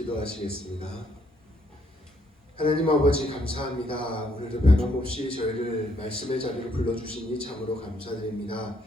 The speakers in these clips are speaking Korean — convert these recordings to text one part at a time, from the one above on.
기도하시겠습니다. 하나님 아버지 감사합니다. 오늘도 변함없이 저희를 말씀의 자리로 불러주시니 참으로 감사드립니다.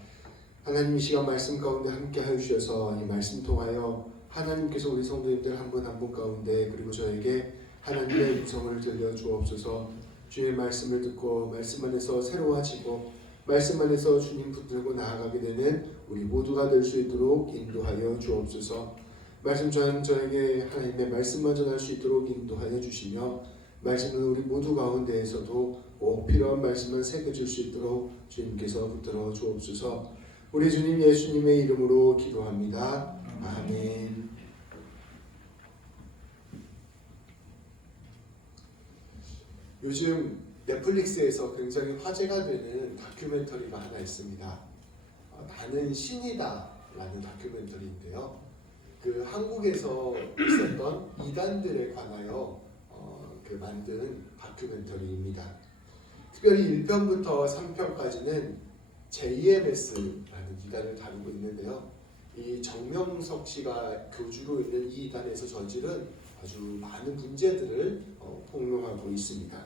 하나님 이 시간 말씀 가운데 함께하여 주셔서 이 말씀 통하여 하나님께서 우리 성도님들 한 분 한 분 가운데 그리고 저에게 하나님의 음성을 들려주옵소서. 주의 말씀을 듣고 말씀 안에서 새로워지고 말씀 안에서 주님 붙들고 나아가게 되는 우리 모두가 될 수 있도록 인도하여 주옵소서. 말씀 저에게 하나님의 말씀만 전할 수 있도록 인도하여 주시며 말씀은 우리 모두 가운데에서도 꼭 필요한 말씀을 새겨줄 수 있도록 주님께서 붙들어 주옵소서. 우리 주님 예수님의 이름으로 기도합니다. 아멘. 요즘 넷플릭스에서 굉장히 화제가 되는 다큐멘터리가 하나 있습니다. 나는 신이다 라는 다큐멘터리인데요. 한국에서 있었던 이단들에 관하여 만든 다큐멘터리입니다. 특별히 1편부터 3편까지는 JMS라는 이단을 다루고 있는데요. 이 정명석 씨가 교주로 있는 이 이단에서 저지른 아주 많은 문제들을 폭로하고 있습니다.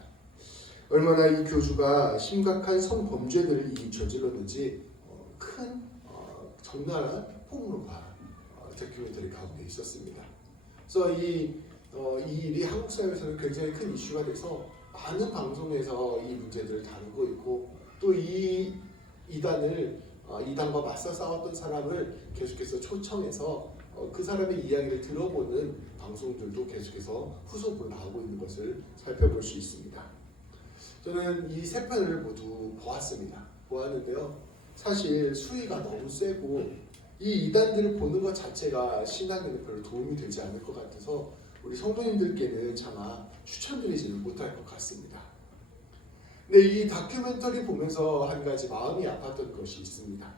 얼마나 이 교주가 심각한 성범죄들을 저질렀는지 큰 적나라한 폭로가 다큐멘터리 가운데 있었습니다. 그래서 이 일이 한국 사회에서는 굉장히 큰 이슈가 돼서 많은 방송에서 이 문제들을 다루고 있고 또 이 이단과 맞서 싸웠던 사람을 계속해서 초청해서 그 사람의 이야기를 들어보는 방송들도 계속해서 후속으로 나오고 있는 것을 살펴볼 수 있습니다. 저는 이 세 편을 모두 보았는데요. 사실 수위가 너무 세고 이 이단들을 보는 것 자체가 신앙에는 별로 도움이 되지 않을 것 같아서 우리 성도님들께는 차마 추천드리지는 못할 것 같습니다. 근데 이 다큐멘터리 보면서 한 가지 마음이 아팠던 것이 있습니다.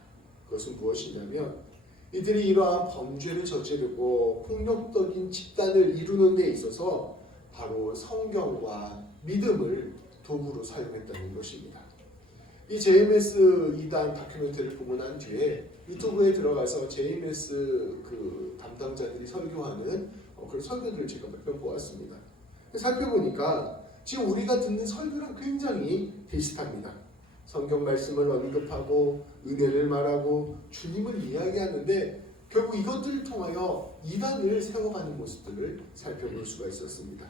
그것은 무엇이냐면 이들이 이러한 범죄를 저지르고 폭력적인 집단을 이루는 데 있어서 바로 성경과 믿음을 도구로 사용했다는 것입니다. 이 JMS 이단 다큐멘터리를 보고 난 뒤에 유튜브에 들어가서 JMS 담당자들이 설교하는 그런 설교들을 제가 몇 편 보았습니다. 살펴보니까 지금 우리가 듣는 설교랑 굉장히 비슷합니다. 성경 말씀을 언급하고 은혜를 말하고 주님을 이야기하는데 결국 이것들을 통하여 이단을 세워가는 모습들을 살펴볼 수가 있었습니다.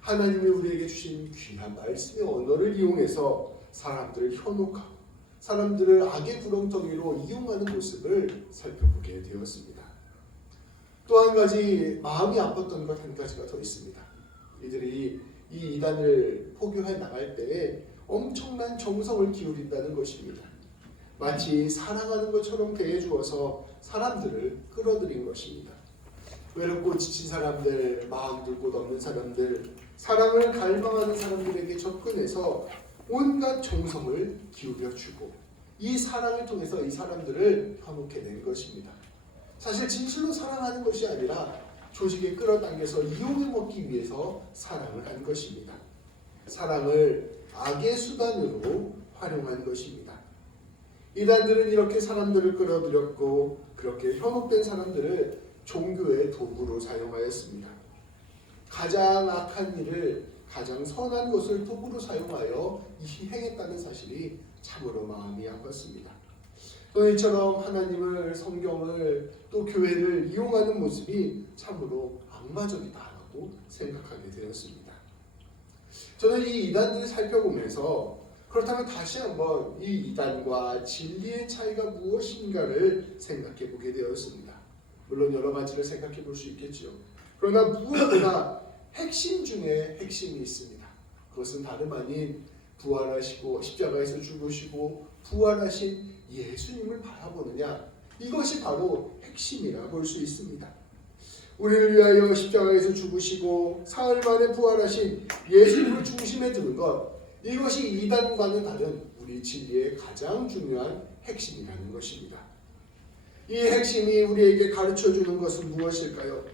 하나님이 우리에게 주신 귀한 말씀의 언어를 이용해서 사람들을 현혹하고 사람들을 악의 구렁텅이로 이용하는 모습을 살펴보게 되었습니다. 또 한 가지 마음이 아팠던 것 한 가지가 더 있습니다. 이들이 이 이단을 포교해 나갈 때에 엄청난 정성을 기울인다는 것입니다. 마치 사랑하는 것처럼 대해주어서 사람들을 끌어들인 것입니다. 외롭고 지친 사람들, 마음들 곳 없는 사람들, 사랑을 갈망하는 사람들에게 접근해서 온갖 정성을 기울여주고 이 사랑을 통해서 이 사람들을 현혹해낸 것입니다. 사실 진실로 사랑하는 것이 아니라 조직에 끌어당겨서 이용해 먹기 위해서 사랑을 한 것입니다. 사랑을 악의 수단으로 활용한 것입니다. 이단들은 이렇게 사람들을 끌어들였고 그렇게 현혹된 사람들을 종교의 도구로 사용하였습니다. 가장 악한 일을 가장 선한 것을 도구로 사용하여 행했다는 사실이 참으로 마음이 아팠습니다. 또 이처럼 하나님을, 성경을, 또 교회를 이용하는 모습이 참으로 악마적이다라고 생각하게 되었습니다. 저는 이 이단들을 살펴보면서 그렇다면 다시 한번 이 이단과 진리의 차이가 무엇인가를 생각해 보게 되었습니다. 물론 여러 가지를 생각해 볼 수 있겠죠. 그러나 무엇보다 핵심 중에 핵심이 있습니다. 그것은 다름 아닌 부활하시고 십자가에서 죽으시고 부활하신 예수님을 바라보느냐, 이것이 바로 핵심이라 볼 수 있습니다. 우리를 위하여 십자가에서 죽으시고 사흘 만에 부활하신 예수님을 중심에 두는 것, 이것이 이단과는 다른 우리 진리의 가장 중요한 핵심이라는 것입니다. 이 핵심이 우리에게 가르쳐주는 것은 무엇일까요?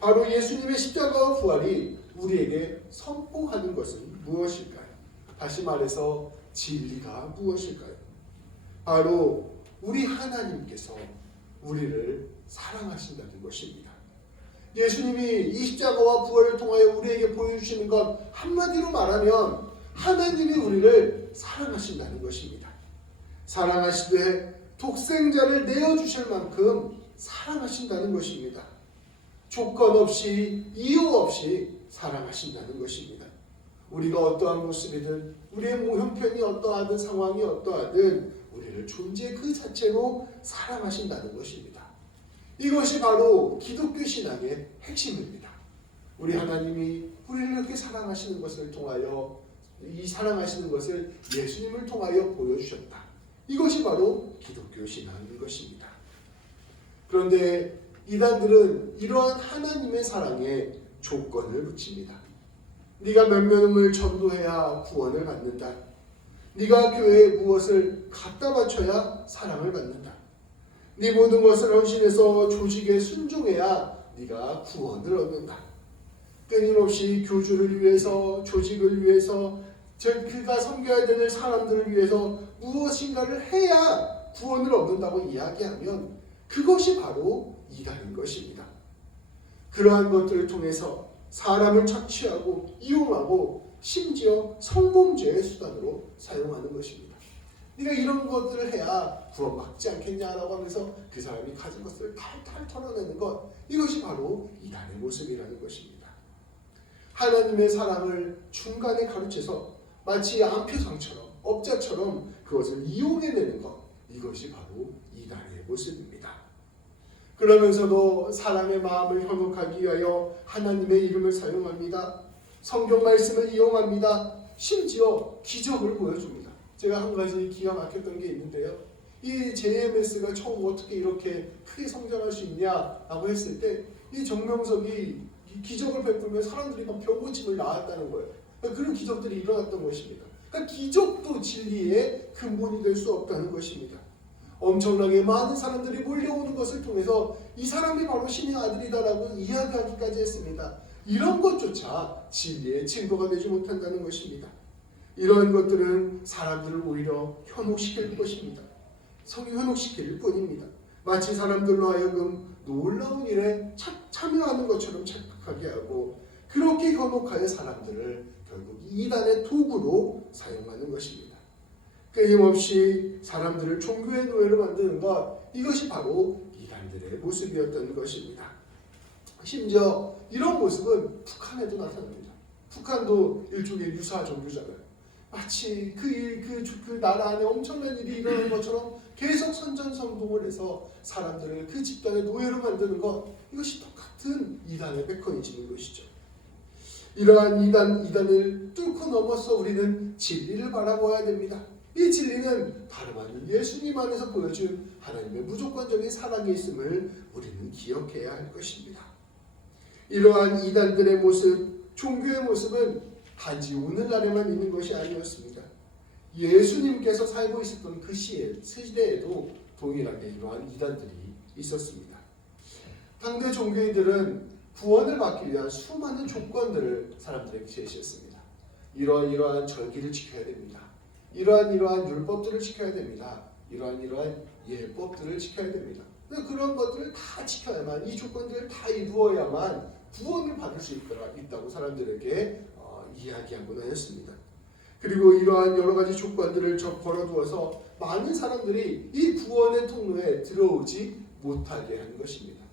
바로 예수님의 십자가와 부활이 우리에게 선포하는 것은 무엇일까요? 다시 말해서 진리가 무엇일까요? 바로 우리 하나님께서 우리를 사랑하신다는 것입니다. 예수님이 이 십자가와 부활을 통하여 우리에게 보여주시는 것, 한마디로 말하면 하나님이 우리를 사랑하신다는 것입니다. 사랑하시되 독생자를 내어주실 만큼 사랑하신다는 것입니다. 조건 없이 이유 없이 사랑하신다는 것입니다. 우리가 어떠한 모습이든 우리의 형편이 어떠하든 상황이 어떠하든 우리를 존재 그 자체로 사랑하신다는 것입니다. 이것이 바로 기독교 신앙의 핵심입니다. 우리 하나님이 우리를 이렇게 사랑하시는 것을 통하여 이 사랑하시는 것을 예수님을 통하여 보여주셨다. 이것이 바로 기독교 신앙인 것입니다. 그런데 이단들은 이러한 하나님의 사랑에 조건을 붙입니다. 네가 몇 명을 전도해야 구원을 받는다. 네가 교회에 무엇을 갖다 바쳐야 사랑을 받는다. 네 모든 것을 헌신해서 조직에 순종해야 네가 구원을 얻는다. 끊임없이 교주를 위해서, 조직을 위해서, 그가 섬겨야 되는 사람들을 위해서 무엇인가를 해야 구원을 얻는다고 이야기하면 그것이 바로 이단인 것입니다. 그러한 것들을 통해서 사람을 착취하고 이용하고 심지어 성범죄의 수단으로 사용하는 것입니다. 네가 이런 것들을 해야 구원받지 않겠냐라고 하면서 그 사람이 가진 것을 탈탈 털어내는 것, 이것이 바로 이단의 모습이라는 것입니다. 하나님의 사랑을 중간에 가로채서 마치 안표상처럼, 업자처럼 그것을 이용해내는 것, 이것이 바로 이단의 모습입니다. 그러면서도 사람의 마음을 현혹하기 위하여 하나님의 이름을 사용합니다. 성경 말씀을 이용합니다. 심지어 기적을 보여줍니다. 제가 한 가지 기가 막혔던 게 있는데요. 이 JMS가 처음 어떻게 이렇게 크게 성장할 수 있냐라고 했을 때 이 정명석이 기적을 베풀면 사람들이 막 병고침을 낳았다는 거예요. 그런 기적들이 일어났던 것입니다. 그러니까 기적도 진리의 근본이 될 수 없다는 것입니다. 엄청나게 많은 사람들이 몰려오는 것을 통해서 이 사람이 바로 신의 아들이다라고 이야기하기까지 했습니다. 이런 것조차 진리의 증거가 되지 못한다는 것입니다. 이러한 것들은 사람들을 오히려 현혹시킬 것입니다. 현혹시킬 뿐입니다. 마치 사람들로 하여금 놀라운 일에 참여하는 것처럼 착각하게 하고 그렇게 현혹하여 사람들을 결국 이단의 도구로 사용하는 것입니다. 끊임없이 사람들을 종교의 노예로 만드는 것, 이것이 바로 이단들의 모습이었던 것입니다. 심지어 이런 모습은 북한에도 나타납니다. 북한도 일종의 유사 종교잖아요. 마치 그 나라 안에 엄청난 일이 일어나는 것처럼 계속 선전선동을 해서 사람들을 그 집단의 노예로 만드는 것, 이것이 똑같은 이단의 메커니즘인 것이죠. 이러한 이단을 뚫고 넘어서 우리는 진리를 바라보아야 됩니다. 이 진리는 다름 아닌 예수님 안에서 보여준 하나님의 무조건적인 사랑이 있음을 우리는 기억해야 할 것입니다. 이러한 이단들의 모습, 종교의 모습은 단지 오늘날에만 있는 것이 아니었습니다. 예수님께서 살고 있었던 그 시대에도 동일하게 이러한 이단들이 있었습니다. 당대 종교인들은 구원을 받기 위한 수많은 조건들을 사람들에게 제시했습니다. 이러한 절기를 지켜야 됩니다. 이러한 율법들을 지켜야 됩니다. 이러한 예법들을 지켜야 됩니다. 그런 것들을 다 지켜야만, 이 조건들을 다 이루어야만 구원을 받을 수 있다고 사람들에게 이야기하곤 하였습니다. 그리고 이러한 여러 가지 조건들을 걸어두어서 많은 사람들이 이 구원의 통로에 들어오지 못하게 한 것입니다.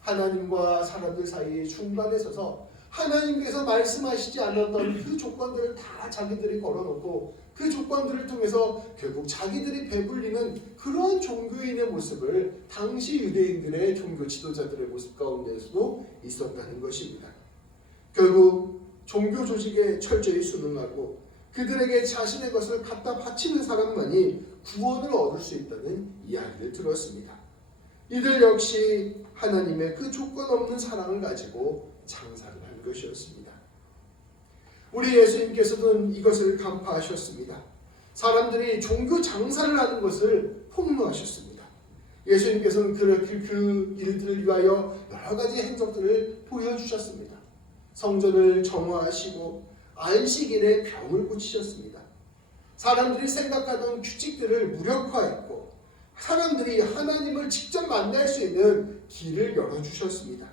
하나님과 사람들 사이 중간에 서서 하나님께서 말씀하시지 않았던 그 조건들을 다 자기들이 걸어놓고 그 조건들을 통해서 결국 자기들이 배불리는 그러한 종교인의 모습을 당시 유대인들의 종교 지도자들의 모습 가운데에서도 있었다는 것입니다. 결국 종교 조직에 철저히 순응하고 그들에게 자신의 것을 갖다 바치는 사람만이 구원을 얻을 수 있다는 이야기를 들었습니다. 이들 역시 하나님의 그 조건 없는 사랑을 가지고 장사를 한 것이었습니다. 우리 예수님께서는 이것을 간파하셨습니다. 사람들이 종교 장사를 하는 것을 폭로하셨습니다. 예수님께서는 그 일들을 위하여 여러 가지 행적들을 보여주셨습니다. 성전을 정화하시고 안식일에 병을 고치셨습니다. 사람들이 생각하던 규칙들을 무력화했고 사람들이 하나님을 직접 만날 수 있는 길을 열어주셨습니다.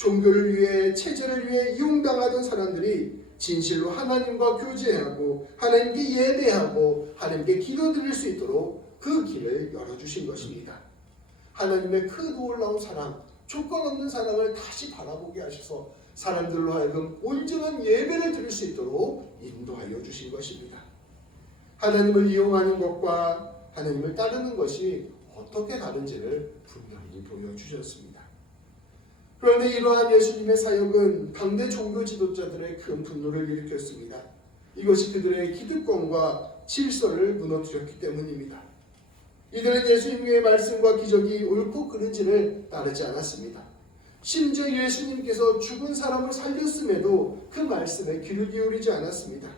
종교를 위해 체제를 위해 이용당하던 사람들이 진실로 하나님과 교제하고 하나님께 예배하고 하나님께 기도드릴 수 있도록 그 길을 열어주신 것입니다. 하나님의 그 놀라운 사랑, 조건 없는 사랑을 다시 바라보게 하셔서 사람들로 하여금 온전한 예배를 드릴 수 있도록 인도하여 주신 것입니다. 하나님을 이용하는 것과 하나님을 따르는 것이 어떻게 다른지를 분명히 보여주셨습니다. 그런데 이러한 예수님의 사역은 당대 종교 지도자들의 큰 분노를 일으켰습니다. 이것이 그들의 기득권과 질서를 무너뜨렸기 때문입니다. 이들은 예수님의 말씀과 기적이 옳고 그른지를 따르지 않았습니다. 심지어 예수님께서 죽은 사람을 살렸음에도 그 말씀에 귀를 기울이지 않았습니다.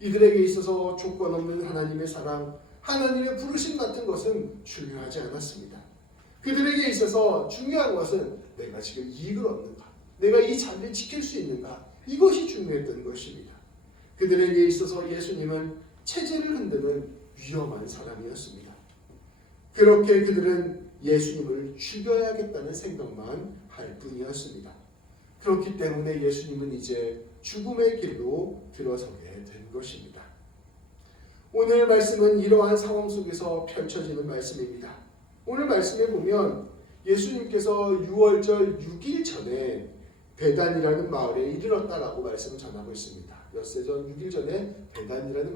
이들에게 있어서 조건 없는 하나님의 사랑, 하나님의 부르심 같은 것은 중요하지 않았습니다. 그들에게 있어서 중요한 것은 내가 지금 이익을 얻는가, 내가 이 자리를 지킬 수 있는가, 이것이 중요했던 것입니다. 그들에게 있어서 예수님은 체제를 흔드는 위험한 사람이었습니다. 그렇게 그들은 예수님을 죽여야겠다는 생각만 할 뿐이었습니다. 그렇기 때문에 예수님은 이제 죽음의 길로 들어서게 된 것입니다. 오늘 말씀은 이러한 상황 속에서 펼쳐지는 말씀입니다. 오늘 말씀에 보면 예수님께서 6월절 6일 전에 베단이라는 마을에 이르렀다라고 말씀을 전하고 있습니다. 엿새 전 6일 전에 베단이라는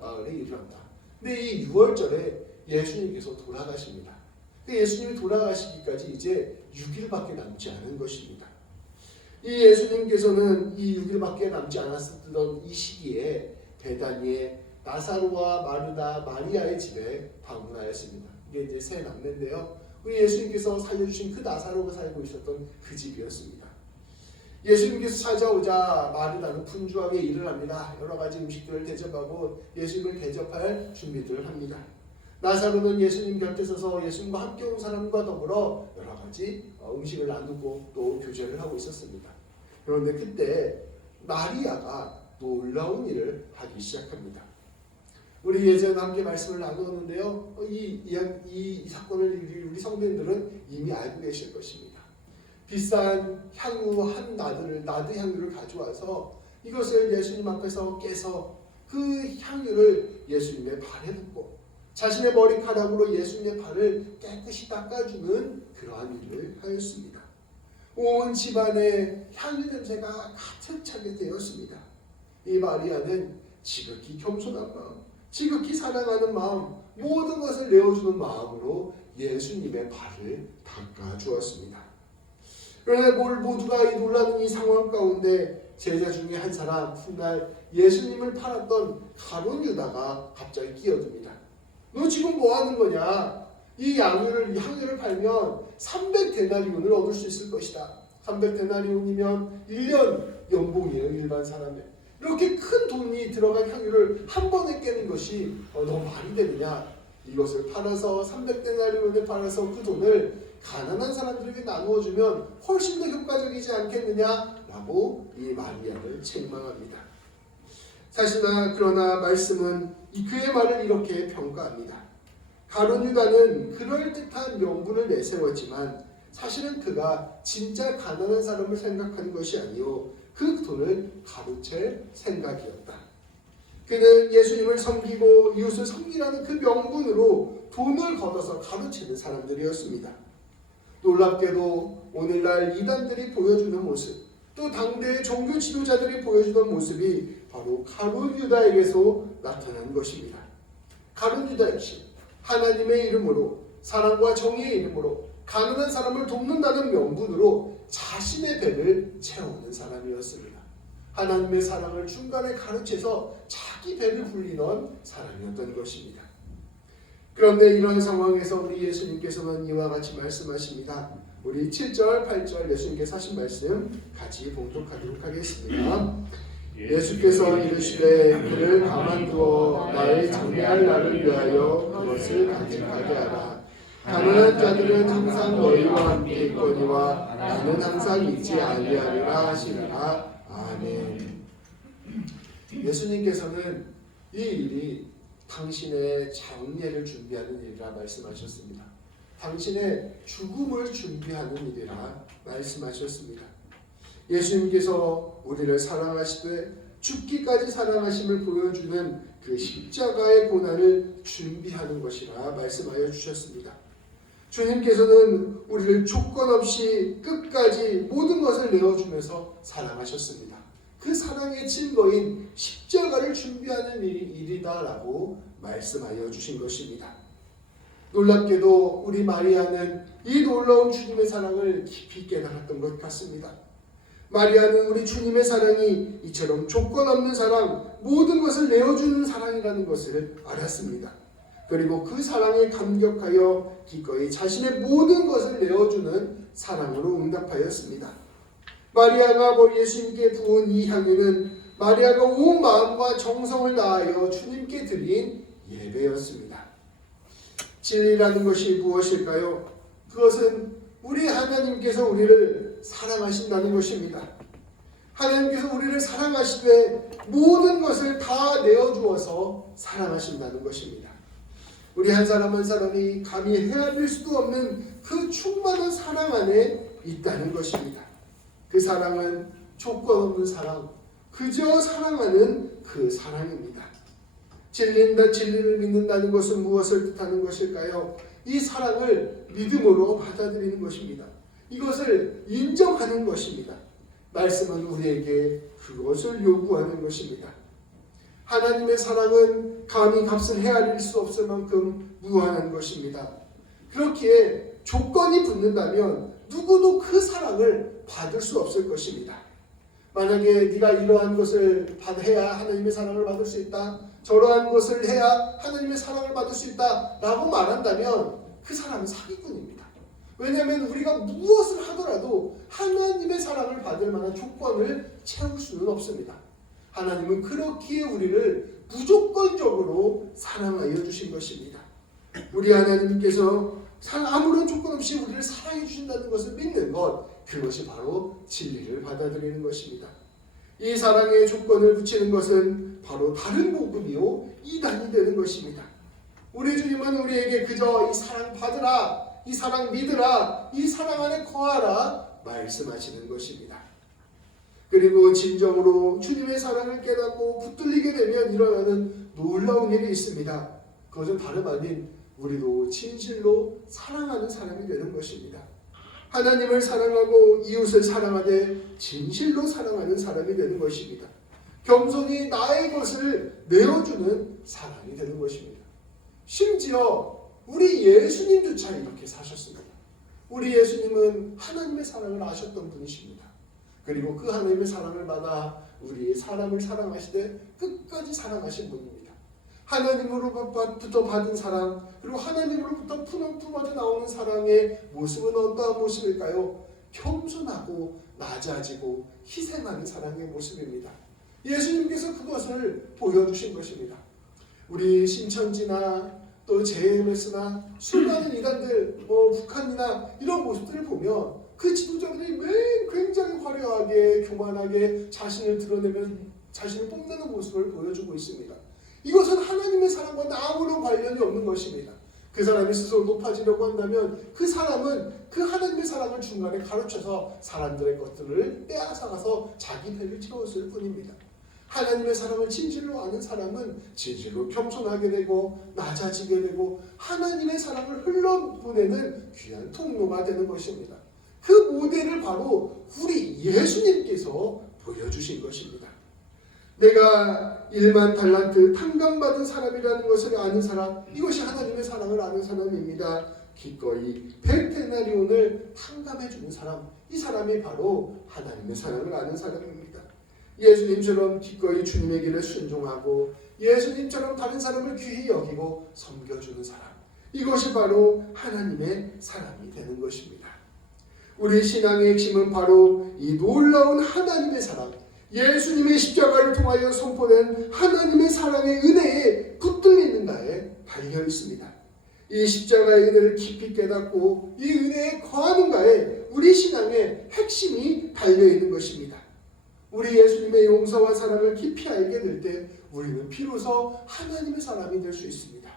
마을에 이르렀다. 근데 이 6월절에 예수님께서 돌아가십니다. 예수님이 돌아가시기까지 이제 6일밖에 남지 않은 것입니다. 이 예수님께서는 이 6일밖에 남지 않았던 이 시기에 베다니에 나사로와 마르다, 마리아의 집에 방문하였습니다. 이게 이제 세 남매인데요. 우리 예수님께서 살려주신 그 나사로가 살고 있었던 그 집이었습니다. 예수님께서 찾아오자 마르다는 분주하게 일을 합니다. 여러 가지 음식들을 대접하고 예수님을 대접할 준비들을 합니다. 나사로는 예수님 곁에 서서 예수님과 함께 온 사람과 더불어 여러 가지 음식을 나누고 또 교제를 하고 있었습니다. 그런데 그때 마리아가 놀라운 일을 하기 시작합니다. 우리 예전에 함께 말씀을 나누었는데요. 이 사건을 우리 성도님들은 이미 알고 계실 것입니다. 비싼 향유 한 나드 향유를 가져와서 이것을 예수님 앞에서 깨서 그 향유를 예수님의 발에 붓고 자신의 머리카락으로 예수님의 발을 깨끗이 닦아주는 그러한 일을 하였습니다. 온 집안에 향유 냄새가 가득 차게 되었습니다. 이 마리아는 지극히 겸손한 마음, 지극히 사랑하는 마음, 모든 것을 내어주는 마음으로 예수님의 발을 닦아주었습니다. 그런데 모두가 이 놀라는 이 상황 가운데 제자 중에 한 사람, 훗날 예수님을 팔았던 가룟 유다가 갑자기 끼어듭니다. 너 지금 뭐 하는 거냐? 이 향유를 팔면 300데나리온을 얻을 수 있을 것이다. 300데나리온이면 1년 연봉이에요, 일반 사람의. 이렇게 큰 돈이 들어간 향유를 한 번에 깨는 것이 너무 말이 되느냐? 이것을 팔아서 300데나리온에 팔아서 그 돈을 가난한 사람들에게 나누어주면 훨씬 더 효과적이지 않겠느냐? 라고 이 마리아를 책망합니다. 그러나 말씀은 그의 말을 이렇게 평가합니다. 가룟 유다는 그럴듯한 명분을 내세웠지만 사실은 그가 진짜 가난한 사람을 생각한 것이 아니요 그 돈을 가로챌 생각이었다. 그는 예수님을 섬기고 이웃을 섬기라는 그 명분으로 돈을 걷어서 가로채는 사람들이었습니다. 놀랍게도 오늘날 이단들이 보여주는 모습, 또 당대의 종교 지도자들이 보여주던 모습이 바로 가룟 유다에게서 나타난 것입니다. 가룟 유다 역시 하나님의 이름으로, 사랑과 정의의 이름으로 가난한 사람을 돕는다는 명분으로 자신의 배를 채우는 사람이었습니다. 하나님의 사랑을 중간에 가르쳐서 자기 배를 불리던 사람이었던 것입니다. 그런데 이런 상황에서 우리 예수님께서는 이와 같이 말씀하십니다. 우리 7절, 8절 예수님께서 하신 말씀 같이 봉독하도록 하겠습니다. 예수께서 이르시되 그를 가만두어 나의 장래할 날을 위하여 그것을 간직하게 하라. 가난한 자들은 항상 너희와 함께 있거니와 나는 항상 있지 아니하리라 하시니라. 아멘. 예수님께서는 이 일이 당신의 장례를 준비하는 일이라 말씀하셨습니다. 당신의 죽음을 준비하는 일이라 말씀하셨습니다. 예수님께서 우리를 사랑하시되 죽기까지 사랑하심을 보여주는 그 십자가의 고난을 준비하는 것이라 말씀하여 주셨습니다. 주님께서는 우리를 조건 없이 끝까지 모든 것을 내어주면서 사랑하셨습니다. 그 사랑의 증거인 십자가를 준비하는 일이다라고 말씀하여 주신 것입니다. 놀랍게도 우리 마리아는 이 놀라운 주님의 사랑을 깊이 깨달았던 것 같습니다. 마리아는 우리 주님의 사랑이 이처럼 조건 없는 사랑, 모든 것을 내어주는 사랑이라는 것을 알았습니다. 그리고 그 사랑에 감격하여 기꺼이 자신의 모든 것을 내어주는 사랑으로 응답하였습니다. 마리아가 예수님께 부은 이 향유는 마리아가 온 마음과 정성을 다하여 주님께 드린 예배였습니다. 진리라는 것이 무엇일까요? 그것은 우리 하나님께서 우리를 사랑하신다는 것입니다. 하나님께서 우리를 사랑하시되 모든 것을 다 내어주어서 사랑하신다는 것입니다. 우리 한 사람 한 사람이 감히 헤아릴 수도 없는 그 충만한 사랑 안에 있다는 것입니다. 그 사랑은 조건 없는 사랑, 그저 사랑하는 그 사랑입니다. 진리를 믿는다는 것은 무엇을 뜻하는 것일까요? 이 사랑을 믿음으로 받아들이는 것입니다. 이것을 인정하는 것입니다. 말씀은 우리에게 그것을 요구하는 것입니다. 하나님의 사랑은 감히 값을 헤아릴 수 없을 만큼 무한한 것입니다. 그렇기에 조건이 붙는다면 누구도 그 사랑을 받을 수 없을 것입니다. 만약에 네가 이러한 것을 해야 하나님의 사랑을 받을 수 있다, 저러한 것을 해야 하나님의 사랑을 받을 수 있다 라고 말한다면 그 사람은 사기꾼입니다. 왜냐하면 우리가 무엇을 하더라도 하나님의 사랑을 받을 만한 조건을 채울 수는 없습니다. 하나님은 그렇기에 우리를 무조건적으로 사랑하여 주신 것입니다. 우리 하나님께서 아무런 조건 없이 우리를 사랑해 주신다는 것을 믿는 것, 그것이 바로 진리를 받아들이는 것입니다. 이 사랑의 조건을 붙이는 것은 바로 다른 복음이요 이단이 되는 것입니다. 우리 주님은 우리에게 그저 이 사랑 받으라, 이 사랑 믿으라, 이 사랑 안에 거하라 말씀하시는 것입니다. 그리고 진정으로 주님의 사랑을 깨닫고 붙들리게 되면 일어나는 놀라운 일이 있습니다. 그것은 다름 아닌 우리도 진실로 사랑하는 사람이 되는 것입니다. 하나님을 사랑하고 이웃을 사랑하되 진실로 사랑하는 사람이 되는 것입니다. 겸손히 나의 것을 내어주는 사람이 되는 것입니다. 심지어 우리 예수님조차 이렇게 사셨습니다. 우리 예수님은 하나님의 사랑을 아셨던 분이십니다. 그리고 그 하나님의 사랑을 받아 우리의 사람을 사랑하시되 끝까지 사랑하신 분입니다. 하나님으로부터 받은 사랑, 그리고 하나님으로부터 품어져 나오는 사랑의 모습은 어떠한 모습일까요? 겸손하고 낮아지고 희생하는 사랑의 모습입니다. 예수님께서 그것을 보여주신 것입니다. 우리 신천지나 또 JMS나 수많은 이단들, 북한이나 이런 모습들을 보면 그 지도자들이 굉장히 화려하게 교만하게 자신을 드러내면 자신을 뽐내는 모습을 보여주고 있습니다. 이것은 하나님의 사랑과 아무런 관련이 없는 것입니다. 그 사람이 스스로 높아지려고 한다면 그 사람은 그 하나님의 사랑을 중간에 가르쳐서 사람들의 것들을 빼앗아가서 자기 배를 채웠을 뿐입니다. 하나님의 사랑을 진실로 아는 사람은 진실로 겸손하게 되고 낮아지게 되고 하나님의 사랑을 흘러보내는 귀한 통로가 되는 것입니다. 그 모델을 바로 우리 예수님께서 보여주신 것입니다. 내가 1만 달란트 탕감받은 사람이라는 것을 아는 사람, 이것이 하나님의 사랑을 아는 사람입니다. 기꺼이 100데나리온을 탕감해 주는 사람, 이 사람이 바로 하나님의 사랑을 아는 사람입니다. 예수님처럼 기꺼이 주님의 길에 순종하고 예수님처럼 다른 사람을 귀히 여기고 섬겨주는 사람, 이것이 바로 하나님의 사랑이 되는 것입니다. 우리 신앙의 핵심은 바로 이 놀라운 하나님의 사랑, 예수님의 십자가를 통하여 선포된 하나님의 사랑의 은혜에 붙들리는가에 달려 있습니다. 이 십자가의 은혜를 깊이 깨닫고 이 은혜에 거하는가에 우리 신앙의 핵심이 달려 있는 것입니다. 우리 예수님의 용서와 사랑을 깊이 알게 될 때 우리는 비로소 하나님의 사람이 될 수 있습니다.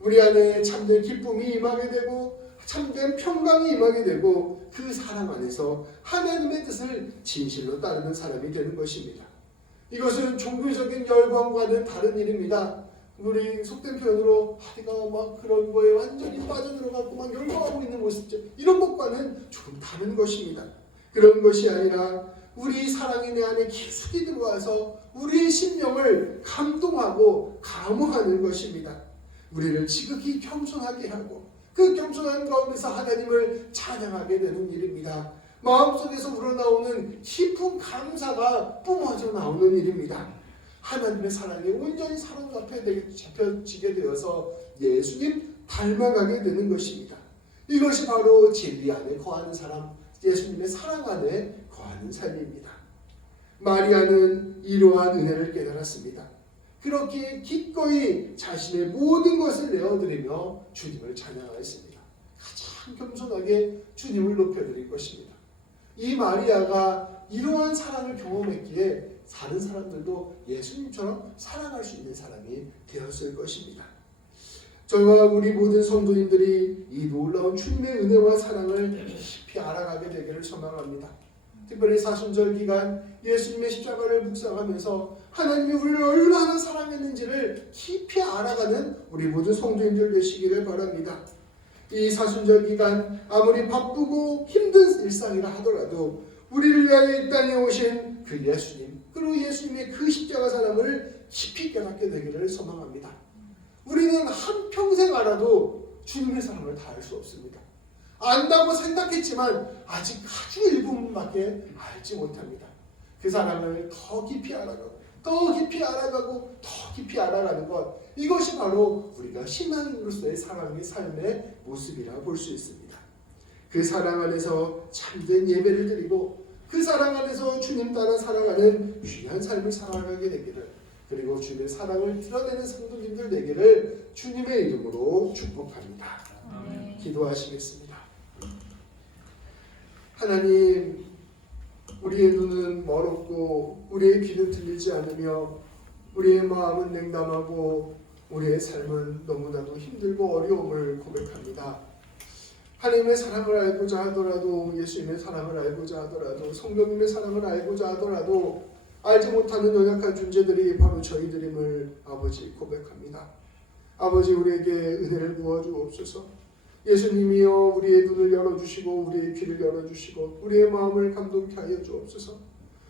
우리 안에 참된 기쁨이 임하게 되고 참된 평강이 임하게 되고 그 사랑 안에서 하나님의 뜻을 진실로 따르는 사람이 되는 것입니다. 이것은 종교적인 열광과는 다른 일입니다. 우리 속된 표현으로 내가 막 그런 거에 완전히 빠져들어가고 막 열광하고 있는 모습, 이런 것과는 조금 다른 것입니다. 그런 것이 아니라 우리 사랑이 내 안에 깊숙이 들어와서 우리의 심령을 감동하고 감화하는 것입니다. 우리를 지극히 겸손하게 하고 그 겸손한 가운데서 하나님을 찬양하게 되는 일입니다. 마음속에서 우러나오는 깊은 감사가 뿜어져 나오는 일입니다. 하나님의 사랑에 온전히 사로잡혀 잡혀지게 되어서 예수님 닮아가게 되는 것입니다. 이것이 바로 진리 안에 거하는 사람, 예수님의 사랑 안에 거하는 삶입니다. 마리아는 이러한 은혜를 깨달았습니다. 그렇게 기꺼이 자신의 모든 것을 내어드리며 주님을 찬양하였습니다. 가장 겸손하게 주님을 높여드릴 것입니다. 이 마리아가 이러한 사랑을 경험했기에 다른 사람들도 예수님처럼 사랑할 수 있는 사람이 되었을 것입니다. 저와 우리 모든 성도님들이 이 놀라운 주님의 은혜와 사랑을 깊이 알아가게 되기를 소망합니다. 특별히 사순절 기간 예수님의 십자가를 묵상하면서 하나님이 우리를 얼마나 사랑했는지를 깊이 알아가는 우리 모든 성도님들 되시기를 바랍니다. 이 사순절 기간 아무리 바쁘고 힘든 일상이라 하더라도 우리를 위하여 이 땅에 오신 그 예수님, 그리고 예수님의 그 십자가 사랑을 깊이 깨닫게 되기를 소망합니다. 우리는 한평생 알아도 주님의 사랑을 다 알 수 없습니다. 안다고 생각했지만 아직 아주 일부분밖에 알지 못합니다. 그 사랑을 더 깊이 알아가고 더 깊이 알아가고 더 깊이 알아가는 것, 이것이 바로 우리가 신앙인으로서의 사랑의 삶의 모습이라 볼 수 있습니다. 그 사랑 안에서 참된 예배를 드리고 그 사랑 안에서 주님 따라 살아가는 귀한 삶을 살아가게 되기를, 그리고 주님의 사랑을 드러내는 성도님들 되기를 주님의 이름으로 축복합니다. 기도하시겠습니다. 하나님, 우리의 눈은 멀었고 우리의 귀는 들리지 않으며 우리의 마음은 냉담하고 우리의 삶은 너무나도 힘들고 어려움을 고백합니다. 하나님의 사랑을 알고자 하더라도, 예수님의 사랑을 알고자 하더라도, 성령님의 사랑을 알고자 하더라도 알지 못하는 연약한 존재들이 바로 저희들임을 아버지 고백합니다. 아버지, 우리에게 은혜를 부어주옵소서. 예수님이여, 우리의 눈을 열어주시고 우리의 귀를 열어주시고 우리의 마음을 감동케 하여 주옵소서.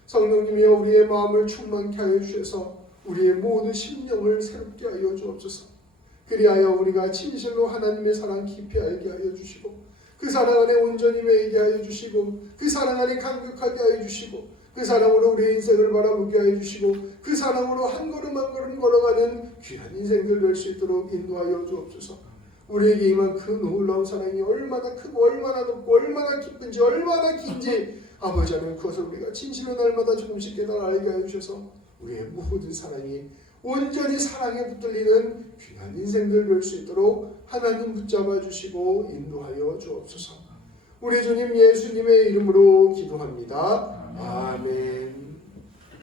성령님이여, 우리의 마음을 충만케 하여 주셔서 우리의 모든 심령을 새롭게 하여 주옵소서. 그리하여 우리가 진실로 하나님의 사랑 깊이 알게 하여 주시고 그 사랑 안에 온전히 매이게 하여 주시고 그 사랑 안에 감격하게 하여 주시고 그 사랑으로 우리의 인생을 바라보게 하여 주시고 그 사랑으로 한 걸음 한 걸음 걸어가는 귀한 인생들 될 수 있도록 인도하여 주옵소서. 우리에게 임한 그 놀라운 사랑이 얼마나 크고 얼마나 높고 얼마나 깊은지 얼마나 긴지 아버지 하나님, 그것을 우리가 진실로 날마다 조금씩 깨달아 알게 하여 주셔서 우리의 모든 사랑이 온전히 사랑에 붙들리는 귀한 인생들 될 수 있도록 하나님 붙잡아 주시고 인도하여 주옵소서. 우리 주님 예수님의 이름으로 기도합니다. 아멘.